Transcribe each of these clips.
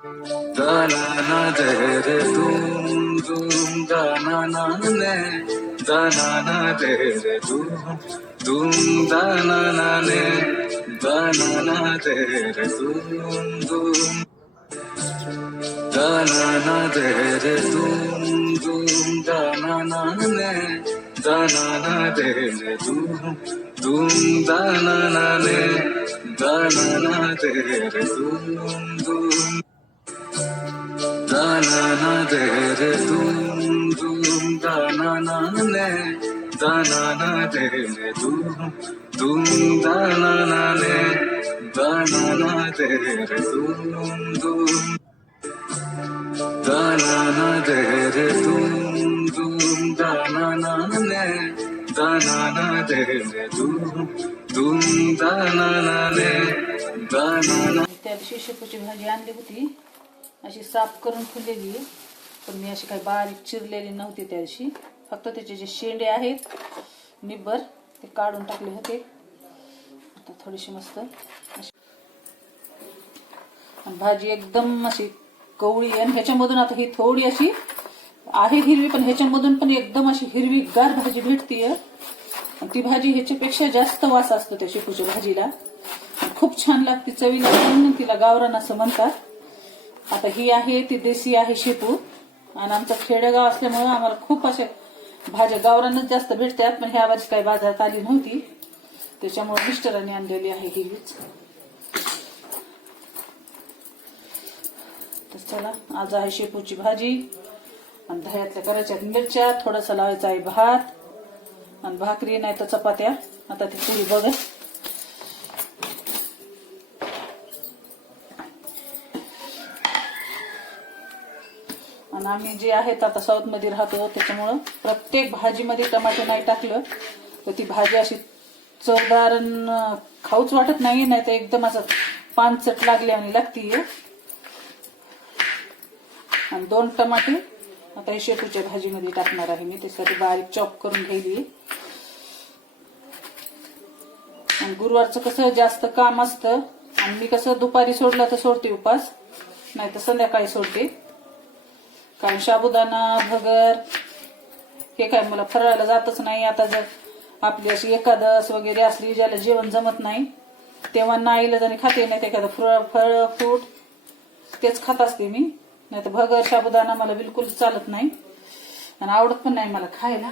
दाना दे रे दूम दाना ने दाना दे रे दूम दाना ने दाना दे रे दूम दाना दे रे दूम दाना ने दाना दे रे दूम दाना ने दाना दे रे दूम दाना दे रे दूम दाना ने दाना दे रे दूम दाना ने दाना दे रे दूम दाना दे रे दूम दाना ने दाना दे रे दूम दाना ने दाना. त्या दिवशी शेपूची भाजी आणली होती, अशी साफ करून ठेवलेली, पण मी अशी काही बारीक चिरलेली नव्हती त्या दिवशी. फक्त त्याचे जे शेंडे आहेत निब्बर ते काढून टाकले होते. आता थोडीशी मस्त अशी भाजी एकदम अशी कवळी. आणि ह्याच्यामधून आता ही थोडी अशी आहे हिरवी, पण ह्याच्यामधून पण एकदम अशी हिरवीगार भाजी भेटतीये. ती भाजी ह्याच्यापेक्षा जास्त वास असतो त्या शेपूच्या भाजीला. खूप छान लागते चवीला, म्हणून तिला गावरान असं म्हणतात. आता ही आहे ती देशी आहे शेपू, आणि आमचं खेडेगाव असल्यामुळे आम्हाला खूप अशा भाज्या गावरानच जास्त भेटतात. पण ह्या भाजी काही बाजारात आली नव्हती, त्याच्यामुळे मिस्टरांनी आणलेली आहे हीच. तर चला, आज आहे शेपूची भाजी आणि दह्यातल्या करायच्या मिरच्या, थोडासा लावायचा आहे भात आणि भाकरी नाही तर चपात्या. आता ती पुरी बघा. आणि आम्ही जे आहेत आता साऊथ मध्ये राहतो, त्याच्यामुळं प्रत्येक भाजीमध्ये टमाटे नाही टाकलं तर ती भाजी अशी चवदार खाऊच वाटत नाही, नाही तर एकदम असं पानचट लागली आणि लागतीये. आणि 2 टमाटे आता हे शेपूच्या भाजीमध्ये टाकणार आहे मी, त्यासाठी बारीक चॉप करून घ्यायली. आणि गुरुवारचं कसं जास्त काम असतं, आणि मी कसं दुपारी सोडलं तर सोडते उपास, नाही तर संध्याकाळी सोडते. कारण साबुदाणा भगर हे काय मला फराळाला जातच नाही. आता जर आपली अशी एकादश वगैरे असली, ज्याला जेवण जमत नाही, तेव्हा नाईलाजाने खाते, नाही एखादं फळ फ्रूट तेच खात असते मी. नाही तर भगर साबुदाणा मला बिलकुल चालत नाही आणि आवडत पण नाही मला खायला.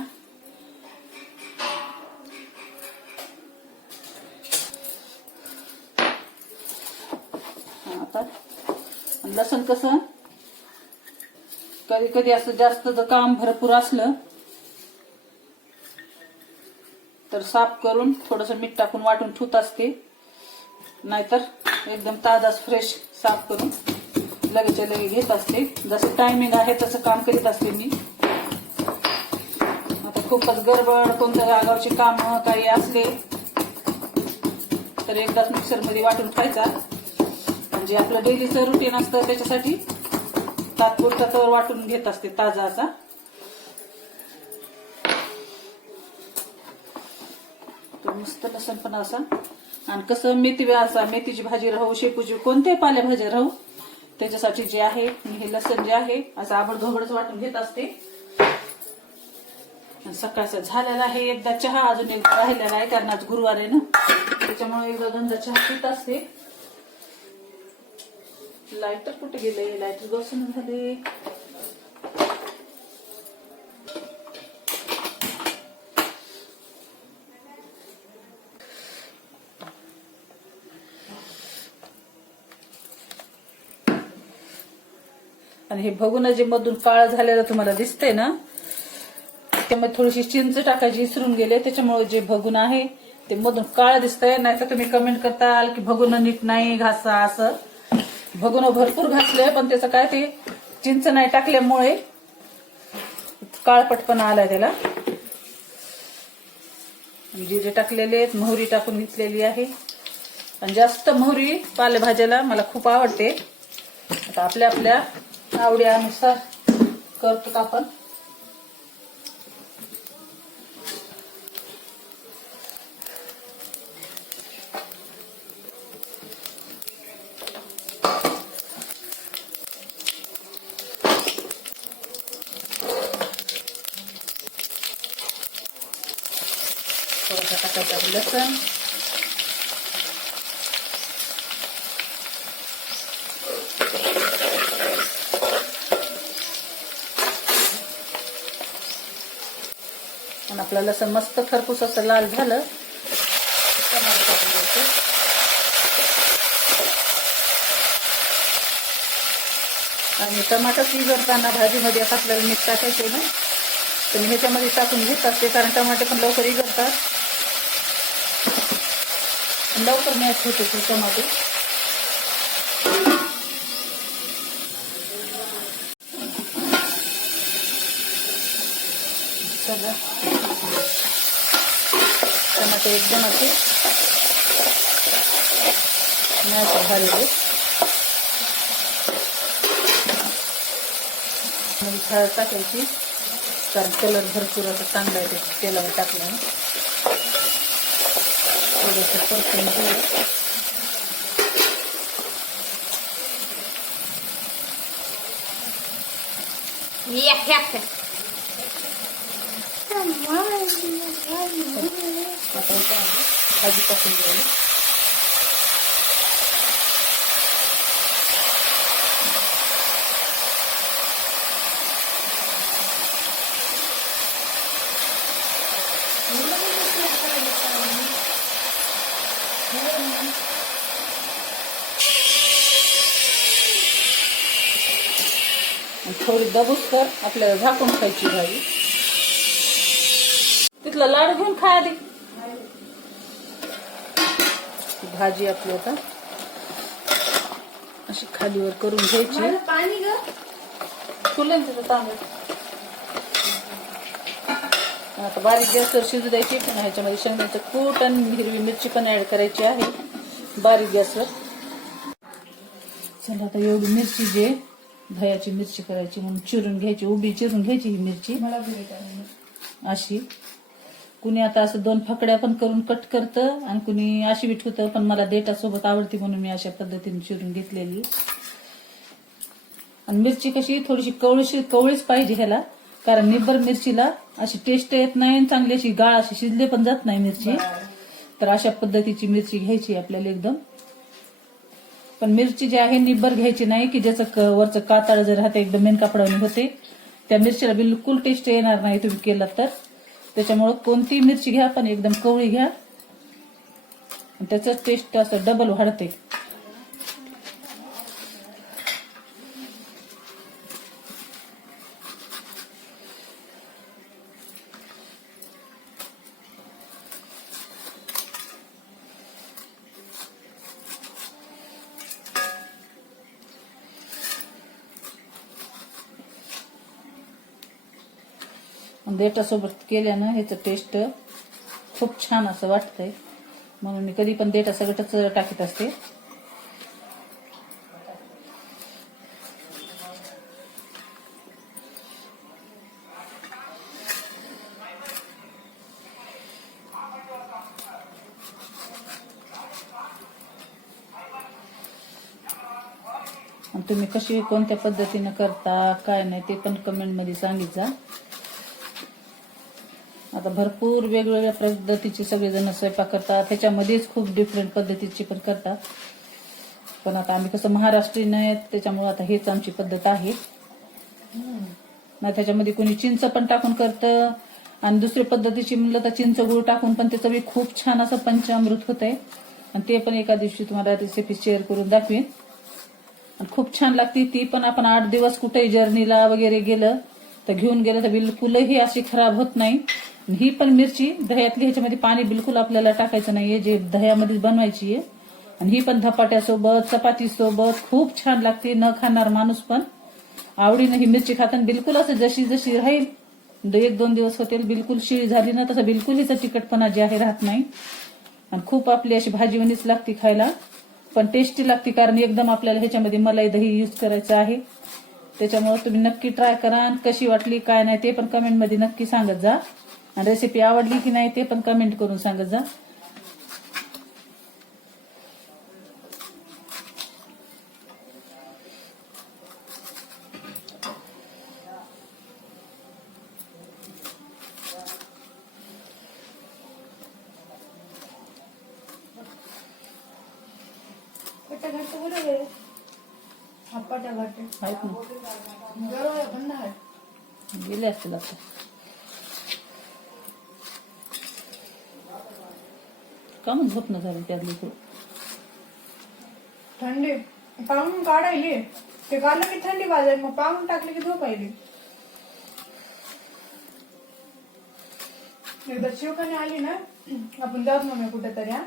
आता लसण कसं कधी कधी असं जास्त काम भरपूर असलं तर साफ करून थोडस मीठ टाकून वाटून ठेवत असते, नाहीतर एकदम ताजा फ्रेश साफ करून लगेच लगे घेत असते. जसं टायमिंग आहे तसं काम करीत असते मी. आता खूपच गडबड, कोणत्या आगावचे काम काही असले तर एकदाच मिक्सर मध्ये वाटून खायचा. म्हणजे आपलं डेलीचं रुटीन असतं, त्याच्यासाठी तात्पुरता तवर वाटून घेत असते ताजा असा. तर मस्त लसण पण असा. आणि कसं मेथीची भाजी राहू, शेपूची कोणत्याही पालेभाज्या राहू, त्याच्यासाठी जे आहे हे लसण जे आहे असं आबडधोबडच वाटून घेत असते. सकाळचा झालेला आहे एकदा चहा, अजून एकदा राहिलेला आहे कारण आज गुरुवार आहे ना, त्याच्यामुळे एकदा दोनदा चहा पित असते. लायटर कुठे गेले? लायटर दोसन झाले. आणि हे भगुना जे मधून काळा झालेला तुम्हाला दिसतंय ना, त्यामध्ये थोडीशी चिंच टाकायची विसरून गेले, त्याच्यामुळे जे भगुना आहे ते मधून काळा दिसतंय. नाही तर तुम्ही कमेंट करताल की भगुना नीट नाही घासा, असं भगुना भरपूर घासले, पण त्याचं काय ते चिंच नाही टाकल्यामुळे काळपटपणा आलाय त्याला. जिरे टाकलेले आहेत, मोहरी टाकून घेतलेली आहे. आणि जास्त मोहरी पालेभाज्याला मला खूप आवडते. आता आपल्या आपल्या आवडीनुसार करतो आपण. टाकायचं आहे लसण. आणि आपलं लसण मस्त खरपूस असं लाल झालं टमाटर टाकून द्यायचं. आणि टमाटर शिजवताना भाजीमध्ये आता आपल्याला मीठ टाकायचं ना, तर मी ह्याच्यामध्ये टाकून घेत असते कारण टमाटे पण लवकर इगळतात, लवकर मॅच होते ते टमाटे. चला टमाटे एकदम असे मॅच झालेले. हळद टाकायची कारण कलर भरपूर असं चांगला आहे तेलावर टाकल्याने. थोडंसं परतून घेऊ. भाजी टाकून घेऊ. थोडी दबूस तर आपल्याला झाकून खायची भाजी. तिथला लाडू घेऊन खा आधी. भाजी आपली आता अशी खालीवर करून घ्यायची. पाणी ग फुलं तिथं तांबे. आता बारीक गॅसवर शिजू द्यायची. पण ह्याच्यामध्ये शेंगदाण्याचं कूट आणि हिरवी मिरची पण ऍड करायची आहे बारीक गॅसवर. चला आता एवढी मिरची जे दह्याची मिरची करायची म्हणून चिरून घ्यायची, उभी चिरून घ्यायची ही मिरची अशी. कुणी आता असं 2 फकड्या पण करून कट करतं आणि कुणी अशी बी ठेवतं, पण मला देठासोबत आवडती म्हणून मी अशा पद्धतीने चिरून घेतलेली. आणि मिरची कशी थोडीशी कवळीच पाहिजे ह्याला, कारण निब्बर मिरचीला अशी टेस्ट येत नाही, चांगली अशी गाळ अशी शिजले पण जात नाही मिरची. तर अशा पद्धतीची मिरची घ्यायची आपल्याला एकदम. पण मिरची जी आहे निब्बर घ्यायची नाही की ज्याचं वरचं कातळ जर राहते एकदम मेन कापडाने होते, त्या मिरचीला बिलकुल टेस्ट येणार नाही तुम्ही केलं तर. त्याच्यामुळं कोणती मिरची घ्या पण एकदम कवळी घ्या, त्याचं टेस्ट असं डबल वाढते. देठासोबत केल्यानं ह्याचं टेस्ट खूप छान असं वाटतंय, म्हणून मी कधी पण देठा सगळंच टाकीत असते. तुम्ही कशी कोणत्या पद्धतीने करता काय नाही ते पण कमेंट मध्ये सांगित जा. आता भरपूर वेगवेगळ्या पद्धतीचे सगळेजण स्वयंपाक करतात, त्याच्यामध्येच खूप डिफरंट पद्धतीची पण करतात. पण आता आम्ही कसं महाराष्ट्रीयन आहेत त्याच्यामुळे आता हेच आमची पद्धत आहे. नाही त्याच्यामध्ये कोणी चिंच पण टाकून करतं, आणि दुसऱ्या पद्धतीची म्हणलं तर चिंच गुळ टाकून पण त्याचं बी खूप छान असं पंचामृत होतंय. आणि ते पण एका दिवशी तुम्हाला रेसिपी शेअर करून दाखवीन. आणि खूप छान लागते ती पण. आपण 8 दिवस कुठेही जर्नीला वगैरे गेलं तर घेऊन गेलं तर बिलकुलही अशी खराब होत नाही. ही पण मिरची दह्यातली, ह्याच्यामध्ये पाणी बिलकुल आपल्याला टाकायचं नाहीये, जे दह्यामध्ये बनवायची आहे. आणि ही पण धपाट्यासोबत चपातीसोबत खूप छान लागते. न खाणार माणूस पण आवडीनं ही मिरची खाताना बिलकुल असं जशी जशी राहील 1-2 दिवस होतील, बिलकुल शिळी झाली ना तसं बिलकुल हिचा तिखटपणा जे आहे राहत नाही. आणि खूप आपली अशी भाजीवणीच लागते खायला, पण टेस्टी लागते कारण एकदम आपल्याला ह्याच्यामध्ये मलाई दही यूज करायचं आहे. त्याच्यामुळे तुम्ही नक्की ट्राय करा. आणि कशी वाटली काय नाही ते पण कमेंट मध्ये नक्की सांगत जा. आणि रेसिपी आवडली की नाही ते पण कमेंट करून सांगत जा. कुठे गेले हापाट्या घाटे आहेत ना, बरोबर बंद आहे. गेले असतील आता. का मग झोपणं झालं त्यातली थोडं. थंडी पाहून काढायली ते काढलं की थंडी वाजायला मग पाहून टाकले की झोपायली. एकदा शिवकाने आली ना आपण जात मग कुठेतरी. हा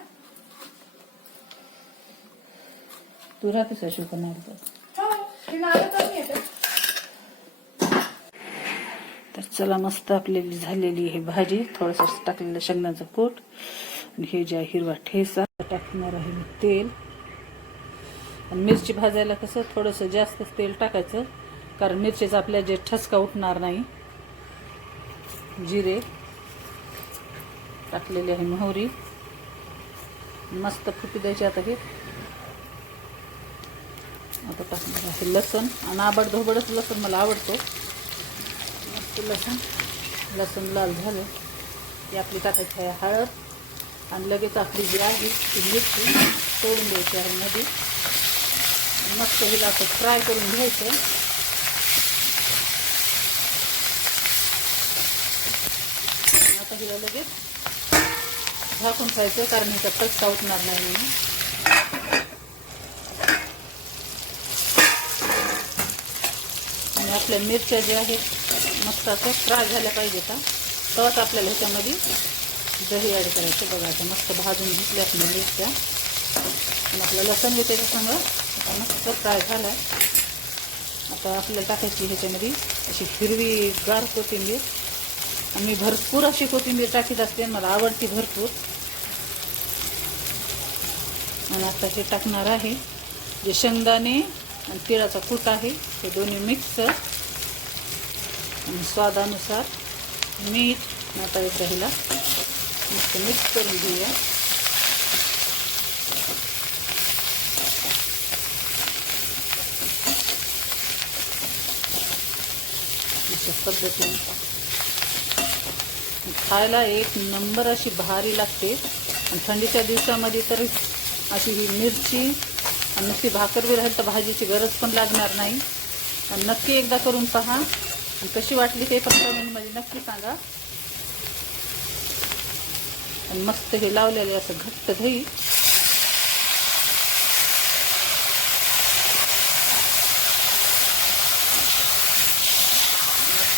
तू राहतेस अशी पण नाही तर. हो तिने आलं तर येते. तर चला, मस्त आपल्याली झालेली ही भाजी. थोडंसं टाकलेलं शेंगदाण्याचं कूट आणि हे जे हिरवा ठेसा. टाकणार आहे मी तेल. आणि मिरची भाजायला कसं थोडंसं जास्तच तेल टाकायचं, कारण मिरचीचा आपल्या जे ठसका उठणार नाही. जिरे टाकलेली आहे, मोहरी मस्त फुटी द्यायची. आता हे आता टाकणार आहे लसूण. आणि आबडधोबडच लसूण मला आवडतो. मस्त लसूण लाल झालं की आपली टाकायची आहे हळद. आणि लगेच आपली जी आहे ती मिरची तोडून द्यायची आहे मध्ये. मस्त हिला असं फ्राय करून घ्यायचं. आता हिला लगेच झाकून खायचं, कारण हिचा टचका उठणार नाही म्हणून. आणि आपल्या मिरच्या ज्या आहेत मस्त असं फ्राय झाल्या पाहिजेत. तेव्हाच आपल्याला ह्याच्यामध्ये दही ॲड करायचं. बघा आता मस्त भाजून घेतल्या आपल्या मिरच्या. आणि आपलं लसूण बी त्याच्यासंगं आता मस्त फ्राय झाला. आता आपल्याला टाकायची ह्याच्यामध्ये अशी हिरवी गार कोथिंबीर. आणि मी भरपूर अशी कोथिंबीर टाकीत असते, मला आवडती भरपूर. आणि आता हे टाकणार आहे जे शेंगदाणे आणि तिळाचा कूट आहे, हे दोन्ही मिक्स. आणि स्वादानुसार मीठ. आता एकदा हिला मस्त मिक्स करून घेऊया. अशा पद्धतीने खायला एक नंबर अशी भारी लागते. आणि थंडीच्या दिवसामध्ये तर अशी ही मिरची आणि नुसती भाकर बी राहील तर भाजीची गरज पण लागणार नाही. आणि नक्की एकदा करून पहा. आणि कशी वाटली ते पण कमेंटमध्ये नक्की सांगा. आणि मस्त हे लावलेले असं घट्ट दही.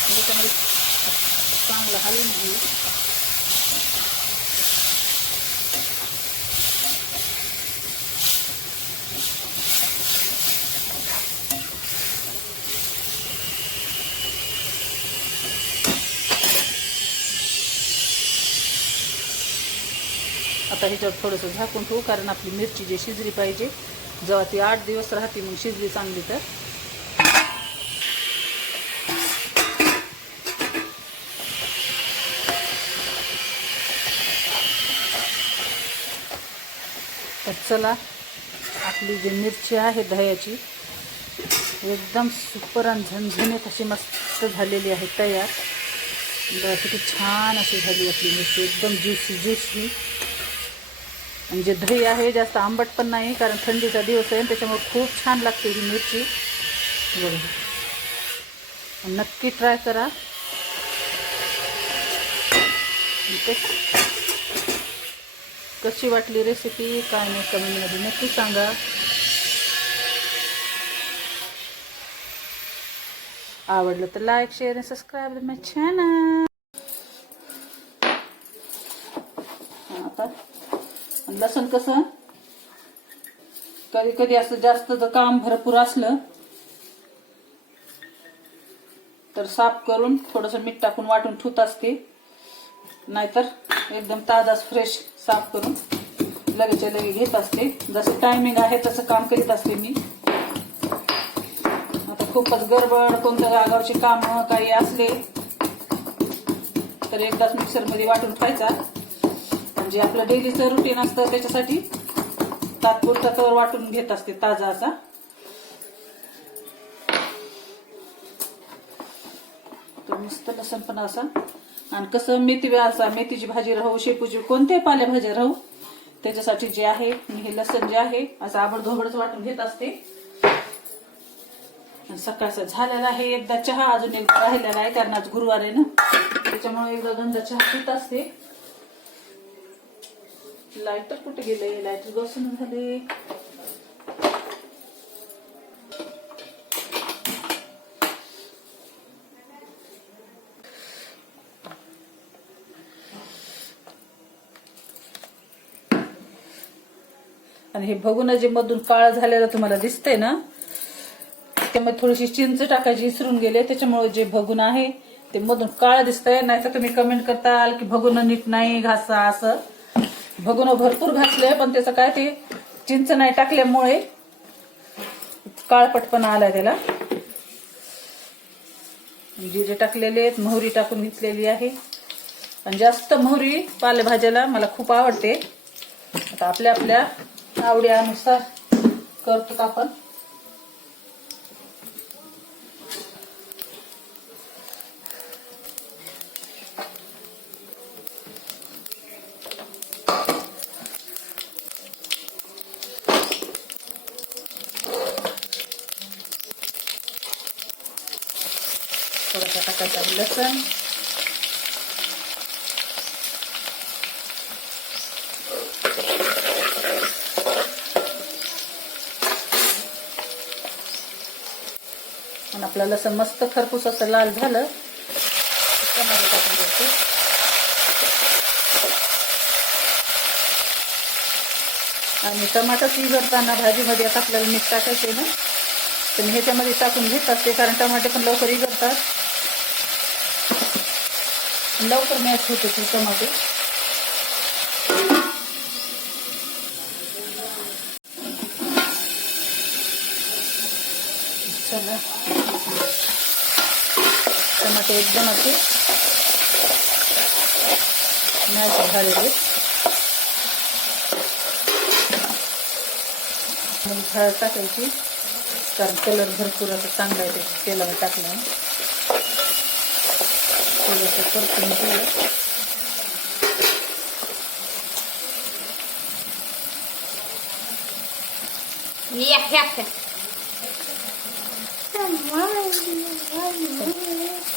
त्याच्यामध्ये चांगलं हलवून घेऊ. आता ह्याच्यावर थोडंसं झाकून ठेवू, कारण आपली मिरची जी शिजली पाहिजे. जेव्हा ती 8 दिवस राहते मग शिजली चांगली तर. तर चला, आपली जी मिरची आहे दह्याची एकदम सुपर आणि झणझणीत अशी मस्त झालेली आहे तयार. बघा किती छान अशी झाली आपली मिरची, एकदम ज्युसी ज्युसी. आणि जे दही आहे जास्त आंबट पण नाही, कारण थंडीचा दिवस आहे त्याच्यामुळे खूप छान लागते ही मिरची. बघा, नक्की ट्राय करा. कशी वाटली रेसिपी काय नाही कमेंटमध्ये नक्की सांगा. आवडलं तर लाईक शेअर आणि सबस्क्राईब माय चॅनल. आता लसूण कसं कधी कधी असं जास्त जर काम भरपूर असलं तर साफ करून थोडंसं मीठ टाकून वाटून ठेवत असते. नाहीतर एकदम ताजाच फ्रेश साफ करून लगेच लगे घेत असते. जसं टायमिंग आहे तसं काम करीत असते मी. आता खूपच गडबड कोणत्या गावाची कामं काही असले तर एकदाच मिक्सरमध्ये वाटून ठेवायचा. म्हणजे आपलं डेलीचं रुटीन असतं त्याच्यासाठी तात्पुरता तर वाटून घेत असते ताजा असा. तर मस्त लसूण पण असा. आणि कसं मेथी असा मेथीची भाजी राहू शेपूची कोणत्याही पालेभाज्या राहू त्याच्यासाठी जे आहे मी हे लसण जे आहे असं आबडधोबडच वाटून घेत असते. सकाळचा झालेला आहे एकदा चहा, अजून एकदा राहिलेला आहे कारण आज गुरुवार आहे ना, त्याच्यामुळे एकदा दोनदा चहा पित असते. लायटर कुठे गेले? लायटर बसून झाले. आणि हे बघून जे मधून काळं झालेलं तुम्हाला दिसतंय ना, त्यामध्ये थोडीशी चिंच टाकायची विसरून गेले, त्याच्यामुळे जे भगुन आहे ते मधून काळं दिसतंय. नाही तर तुम्ही कमेंट करताल की भगुन नीट नाही घासा, असं भगुन भरपूर घासले पण त्याचं काय ते चिंच नाही टाकल्यामुळे काळपटपणा आलाय त्याला. जिरे टाकलेले आहेत, मोहरी टाकून घेतलेली आहे. आणि जास्त मोहरी पालेभाज्याला मला खूप आवडते. आता आपल्या आपल्या आवडीनुसार करतो आपण. थोडासा टाकायचा लसण, आणि आपलं लसण मस्त खरपूस असं लाल झालं टमाटे टाकून द्यायचे. आणि टमाटर शिजवताना भाजीमध्ये आता आपल्याला मीठ टाकायचे ना, तर मी ह्याच्यामध्ये टाकून घेत असते कारण टमाटे पण लवकर इगळतात, लवकर मॅच होते ते टमाटे. चला, टमाटे एकदम असे मॅच झालेले. हळद टाकायची कारण कलर भरपूर असं चांगला आहे तेलावर टाकलं. थोडंसं परतून घेऊया.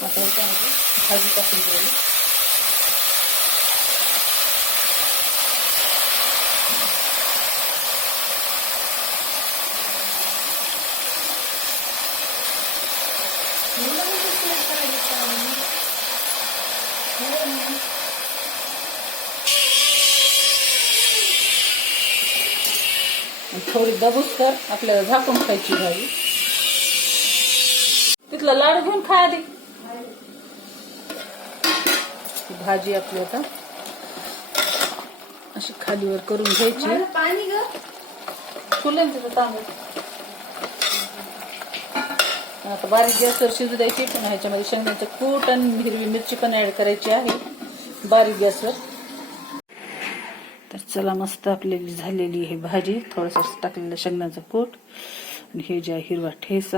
आता याच्यामध्ये भाजी टाकून घेऊया. थोडी दबूस तर आपल्याला झाकून खायची भाजी. तिथला लाडू घेऊन खा आधी. भाजी आपली आता अशी खालीवर करून घ्यायची. पाणी ग फुलं तिथं तांदूळ. आता बारीक गॅसवर शिजू द्यायची. पुन्हा ह्याच्यामध्ये शेंगदाण्याचं कूट आणि हिरवी मिरची पण ऍड करायची आहे बारीक गॅसवर. तर चला, मस्त आपली झालेली ही भाजी. थोडंसं टाकलेलं शेंगदाण्याचं कूट आणि हे जे हिरवा ठेचा.